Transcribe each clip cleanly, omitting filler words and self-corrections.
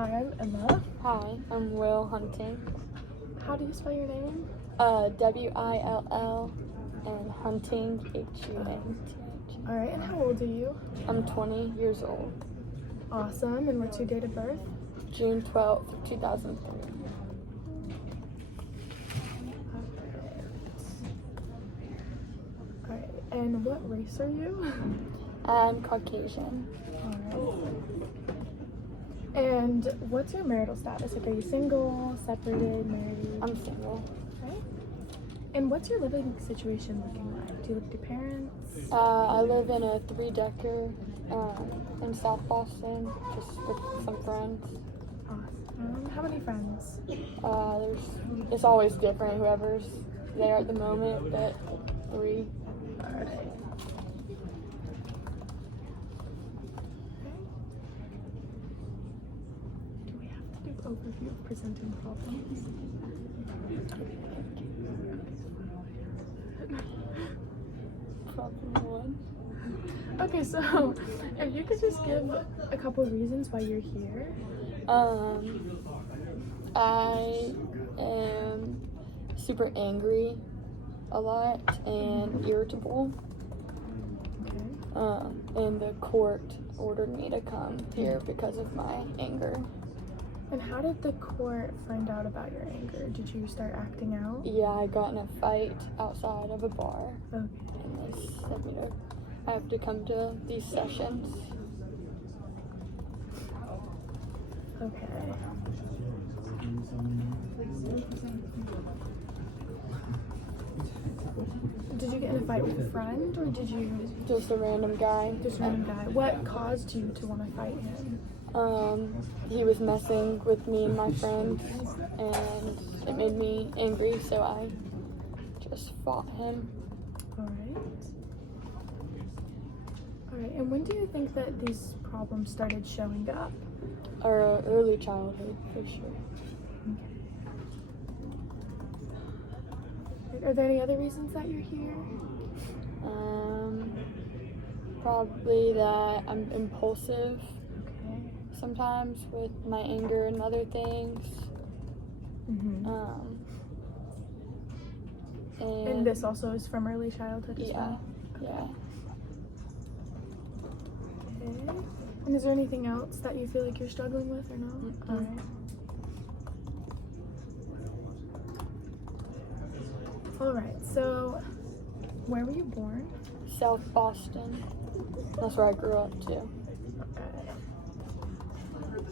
Hi, I'm Emma. Hi, I'm Will Hunting. How do you spell your name? Will and Hunting, Hunth. Alright, and how old are you? I'm 20 years old. Awesome, and what's your date of birth? June 12th, 2003. Alright, and what race are you? I'm Caucasian. Alright. And what's your marital status? Like, are you single, separated, married? I'm single. Right. And what's your living situation looking like? Do you live with your parents? I live in a 3-decker in South Boston, just with some friends. Awesome. How many friends? It's always different, whoever's there at the moment, but 3. Alright. Do we have to do overview of presenting problems? Problem 1. Okay, so if you could just give a couple reasons why you're here. I am super angry a lot and irritable. Okay. And the court ordered me to come here because of my anger. And how did the court find out about your anger? Did you start acting out? Yeah, I got in a fight outside of a bar. Okay. And they said me to, I have to come to these sessions. Okay. Did you get in a fight with a friend, or did you Just a random guy. just random guy? What caused you to want to fight him? He was messing with me and my friends, and it made me angry, so I just fought him. Alright. Alright, and when do you think that these problems started showing up? Or early childhood, for sure. Are there any other reasons that you're here? Probably that I'm impulsive Okay. sometimes with my anger and other things. And this also is from early childhood as yeah, well? yeah. Okay. And is there anything else that you feel like you're struggling with or no? Mm-mm. Alright. Alright, so where were you born? South Boston. That's where I grew up too.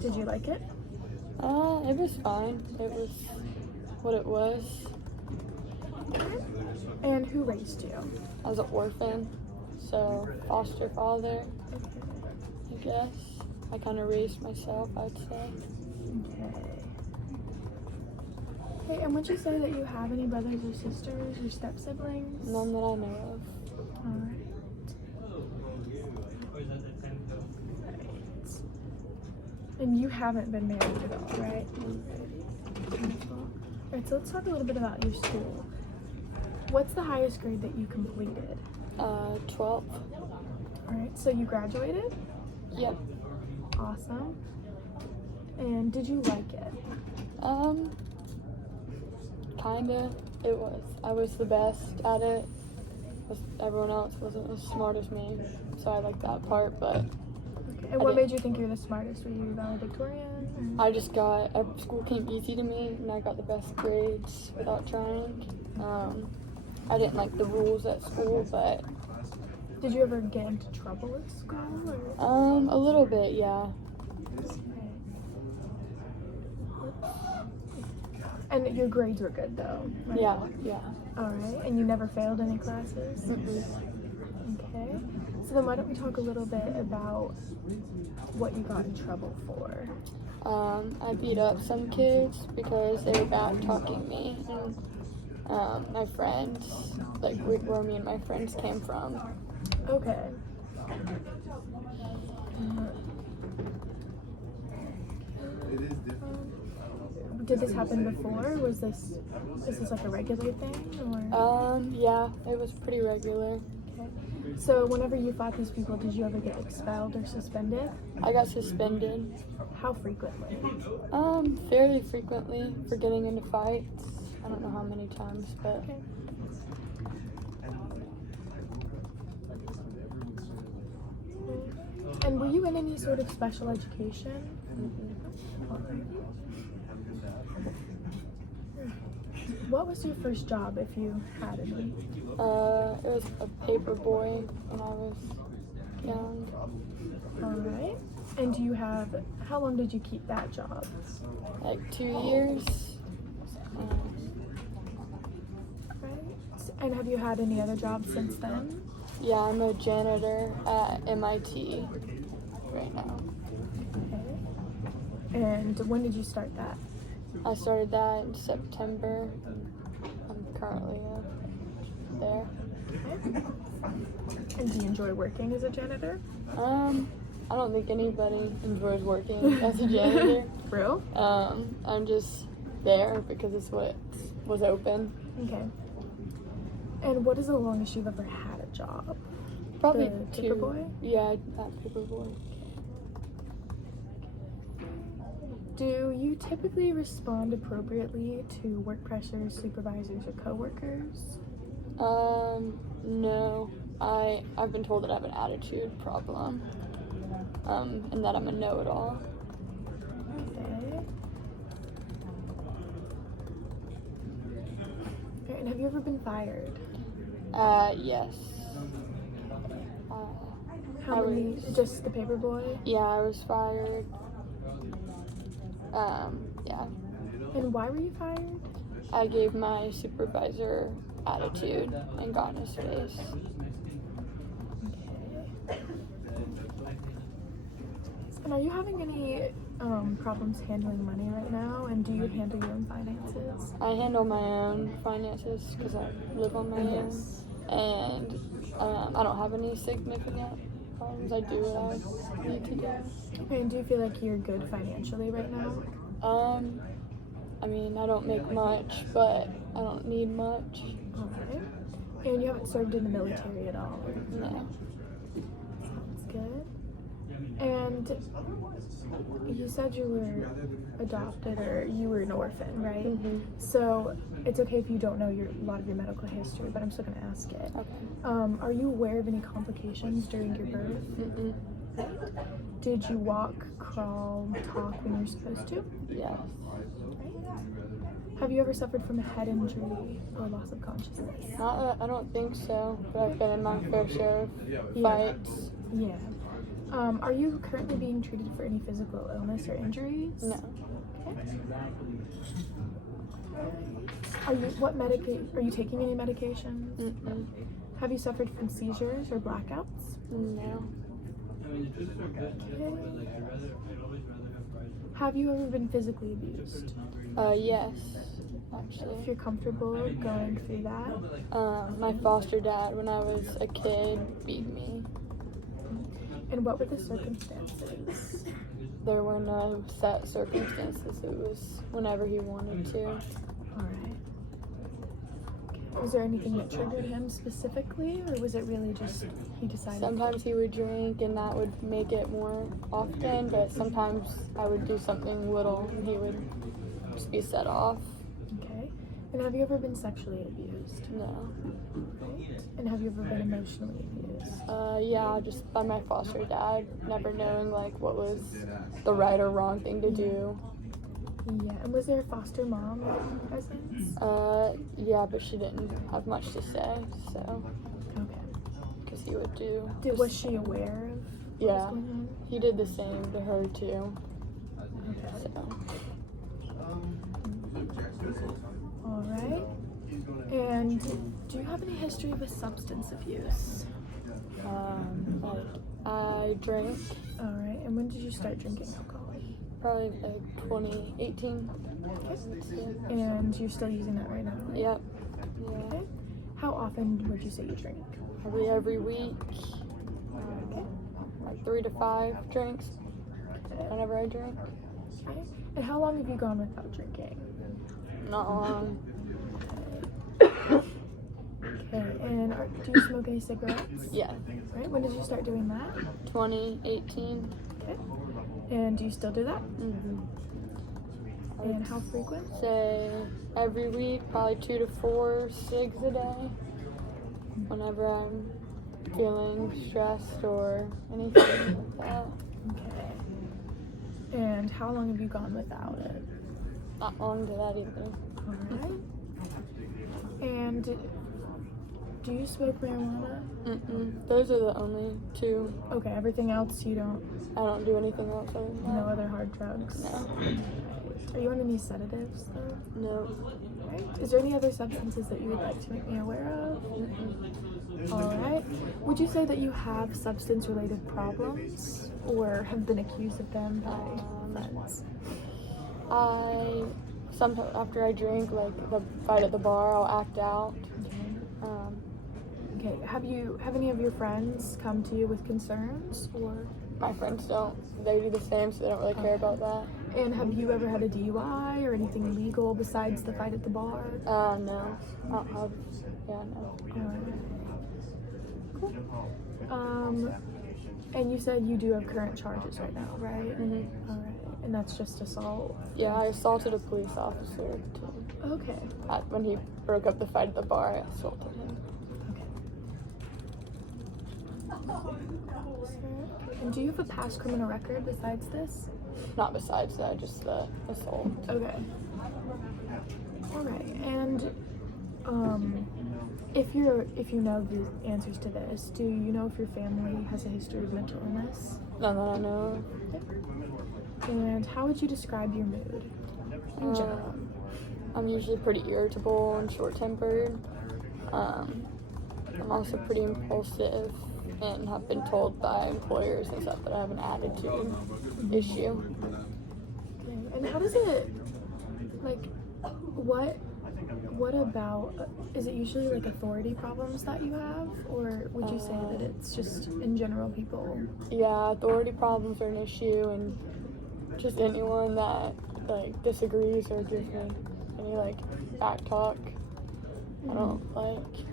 Did you like it? It was fine. It was what it was. And who raised you? I was an orphan, so foster father, I guess. I kind of raised myself, I'd say. Okay, and would you say that you have any brothers or sisters or step-siblings? None that I know of. Alright. And you haven't been married at all, right? Alright, so let's talk a little bit about your school. What's the highest grade that you completed? 12th. Alright, so you graduated? Yep. Awesome. And did you like it? Kinda. It was. I was the best at it. Everyone else wasn't as smart as me, so I liked that part, but Okay. And what made you think you're the smartest? Were you valedictorian? Or? I just got, school came easy to me, and I got the best grades without trying. I didn't like the rules at school, but Did you ever get into trouble at school? Or? a little bit, yeah. And your grades were good though, right? Yeah, yeah. Alright, and you never failed any classes? Mm-mm. Okay. So then why don't we talk a little bit about what you got in trouble for? I beat up some kids because they were back talking me, and my friends, like where me and my friends came from. Okay. Did this happen before? Is this like a regular thing, or? Yeah, it was pretty regular. Okay. So whenever you fought these people, did you ever get expelled or suspended? I got suspended. How frequently? Fairly frequently for getting into fights. I don't know how many times, but Okay. And were you in any sort of special education? What was your first job, if you had any? it was a paper boy when I was young. All right. And do you have, how long did you keep that job? Like 2 years. Right. And have you had any other jobs since then? Yeah, I'm a janitor at MIT right now. Okay. And when did you start that? I started that in September. I'm currently there. Okay. And do you enjoy working as a janitor? I don't think anybody enjoys working as a janitor. Real? I'm just there because it's what was open. Okay. And what is the longest you've ever had a job? Probably The 2. paper boy? Yeah, that paper boy. Do you typically respond appropriately to work pressures, supervisors, or coworkers? No. I've been told that I have an attitude problem. And that I'm a know-it-all. Okay. Okay. And have you ever been fired? Yes. How many? Just the paper boy? Yeah, I was fired. Yeah. And why were you fired? I gave my supervisor attitude and got in his face. Okay. And are you having any problems handling money right now? And do you handle your own finances? I handle my own finances because I live on my own. Yes. And I don't have any significant problems. I do what I need to do. Okay, and do you feel like you're good financially right now? I mean, I don't make much, but I don't need much. Okay. And you haven't served in the military at all? No. Sounds good. And you said you were adopted, or you were an orphan, right? Mm-hmm. So it's okay if you don't know a lot of your medical history, but I'm still going to ask it. Okay. Are you aware of any complications during your birth? Mm-mm. Did you walk, crawl, talk when you were supposed to? Yes. Have you ever suffered from a head injury or loss of consciousness? I don't think so, but I've been in my fair share of fights. Yeah. Are you currently being treated for any physical illness or injuries? No. Okay. Are you taking any medications? Mm-mm. Have you suffered from seizures or blackouts? No. Okay. Have you ever been physically abused? Yes, If actually. you're comfortable going through that. My foster dad, when I was a kid, beat me. And what were the circumstances? There were no set circumstances. It was whenever he wanted to. Alright. Was there anything that triggered him specifically, or was it really just he decided? Sometimes he would drink and that would make it more often, but sometimes I would do something little and he would just be set off. Okay. And have you ever been sexually abused? No. Right. And have you ever been emotionally abused? Yeah, just by my foster dad, never knowing like what was the right or wrong thing to do. Yeah. And was there a foster mom in your presence? Yeah, but she didn't have much to say, so. Okay. Because he would do. Was she aware of what was Yeah, going on? he did the same to her too. Okay. So. All right. And do you have any history with substance abuse? Like I drank All right. And when did you start drinking alcohol? probably like 2018. And you're still using that right now? Right? Yep. Okay. Yeah. How often would you say you drink? Probably every week. Okay. Like 3 to 5 drinks whenever I drink. Okay. And how long have you gone without drinking? Not long. Okay, and do you smoke any cigarettes? Yeah. Right, when did you start doing that? 2018. Okay. And do you still do that? Mm-hmm. And how frequent? Say every week, probably 2 to 4 cigs a day. Whenever I'm feeling stressed or anything like that. Okay. And how long have you gone without it? Not long to that either. Alright. And do you smoke marijuana? Those are the only 2. Okay, everything else you don't? I don't do anything else other than that. No other hard drugs? No. Are you on any sedatives though? No. Right. Is there any other substances that you would like to make me aware of? Alright. Would you say that you have substance-related problems or have been accused of them by friends? Sometimes after I drink, like the fight at the bar, I'll act out. Okay. Have any of your friends come to you with concerns or? My friends don't. They do the same, so they don't really care about that. And have you ever had a DUI or anything illegal besides the fight at the bar? No. No. Cool. And you said you do have current charges right now, right? Mm-hmm. Alright. And that's just assault? Yeah, I assaulted a police officer too. Okay. When he broke up the fight at the bar, I assaulted him. And do you have a past criminal record besides this? Not besides that, just the assault. Okay. Alright, and if you know the answers to this, do you know if your family has a history of mental illness? None that I know Okay. And how would you describe your mood in general? I'm usually pretty irritable and short-tempered. I'm also pretty impulsive and have been told by employers and stuff that I have an attitude issue. Okay. And how does it, like, what about, is it usually like authority problems that you have, or would you say that it's just in general people? Yeah, authority problems are an issue, and just anyone that like disagrees or gives me any like back talk, I don't like.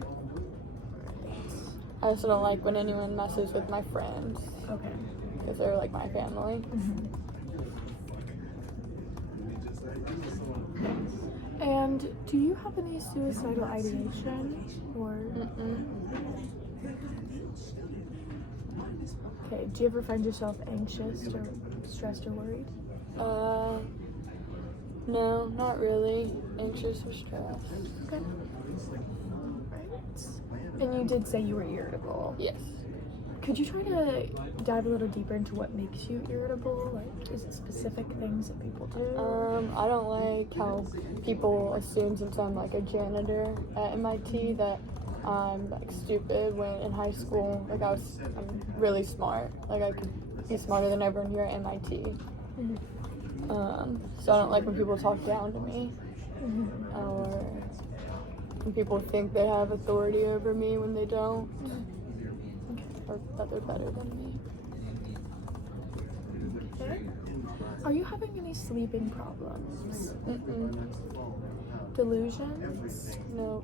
I also don't like when anyone messes with my friends. Okay. Because they're like my family. And do you have any suicidal ideation or? Okay. Do you ever find yourself anxious or stressed or worried? No, not really. Anxious or stressed. Okay. And you did say you were irritable. Yes. Could you try to dive a little deeper into what makes you irritable? Like, is it specific things that people do? I don't like how people assume since I'm like a janitor at MIT that I'm like stupid when in high school. Like I'm really smart. Like I could be smarter than everyone here at MIT. So I don't like when people talk down to me. Or when people think they have authority over me when they don't. Or that they're better than me. Okay. Are you having any sleeping problems? Delusions? No.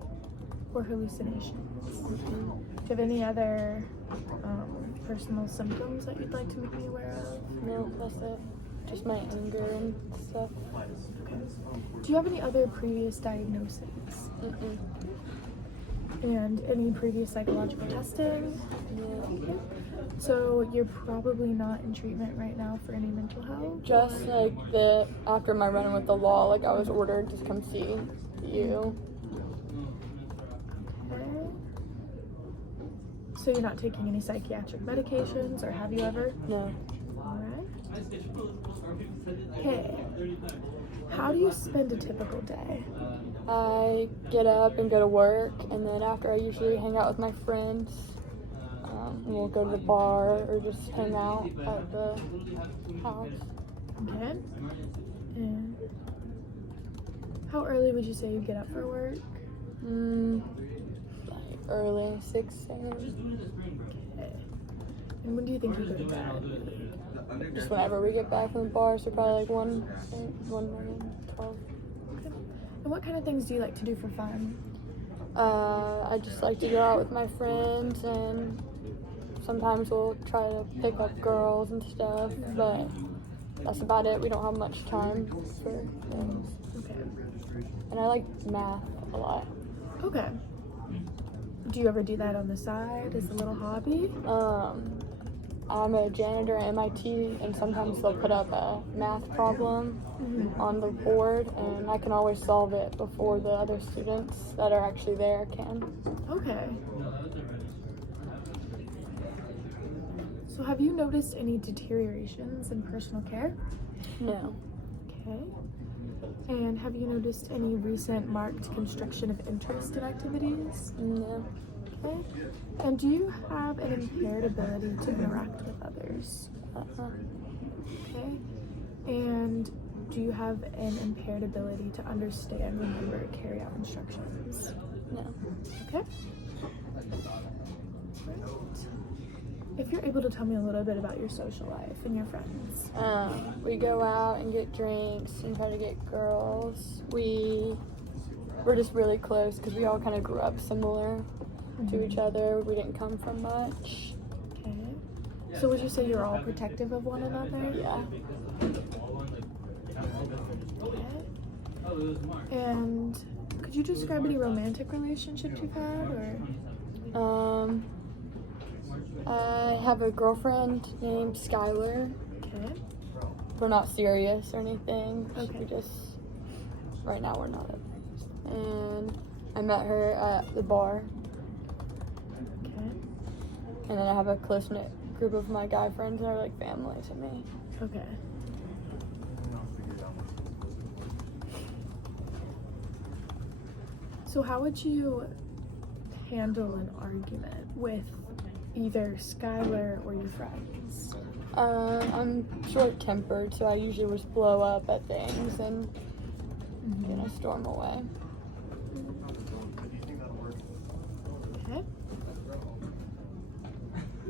Or hallucinations? Do you have any other personal symptoms that you'd like to make me aware of? No, that's it. Just my anger and stuff. Okay. Do you have any other previous diagnoses? And any previous psychological testing? Yeah. So you're probably not in treatment right now for any mental health? Just like after my run with the law, like I was ordered to come see you. Okay. So you're not taking any psychiatric medications, or have you ever? No. Alright. Okay. How do you spend a typical day? I get up and go to work, and then after I usually hang out with my friends. We'll go to the bar or just hang out at the house. Okay. And how early would you say you get up for work? Like early, 6 a.m. Okay. And when do you think you go to bed? Just whenever we get back from the bar, so probably like 1 12. Okay. And what kind of things do you like to do for fun? I just like to go out with my friends, and sometimes we'll try to pick up girls and stuff, but that's about it. We don't have much time for things. Okay. And I like math a lot. Okay. Do you ever do that on the side as a little hobby? I'm a janitor at MIT, and sometimes they'll put up a math problem on the board, and I can always solve it before the other students that are actually there can. Okay. So have you noticed any deteriorations in personal care? No. Okay. And have you noticed any recent marked constriction of interest in activities? No. Okay. And do you have an impaired ability to interact with others? Okay. And do you have an impaired ability to understand, remember, carry out instructions? No. Okay. Great. If you're able to tell me a little bit about your social life and your friends. We go out and get drinks and try to get girls. We're just really close because we all kind of grew up similar to each other. We didn't come from much. Okay. So would you say you're all protective of one another? Yeah. Okay. And could you describe any romantic relationships you've had, or? I have a girlfriend named Skylar. Okay. We're not serious or anything. Okay. We just, right now we're not. And I met her at the bar. Okay. And then I have a close-knit group of my guy friends that are like family to me. Okay. So how would you handle an argument with either Skylar or your friends? I'm short-tempered, so I usually just blow up at things and storm away. Okay.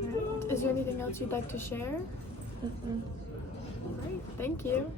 Alright. Is there anything else you'd like to share? Mm-mm. Great. Thank you.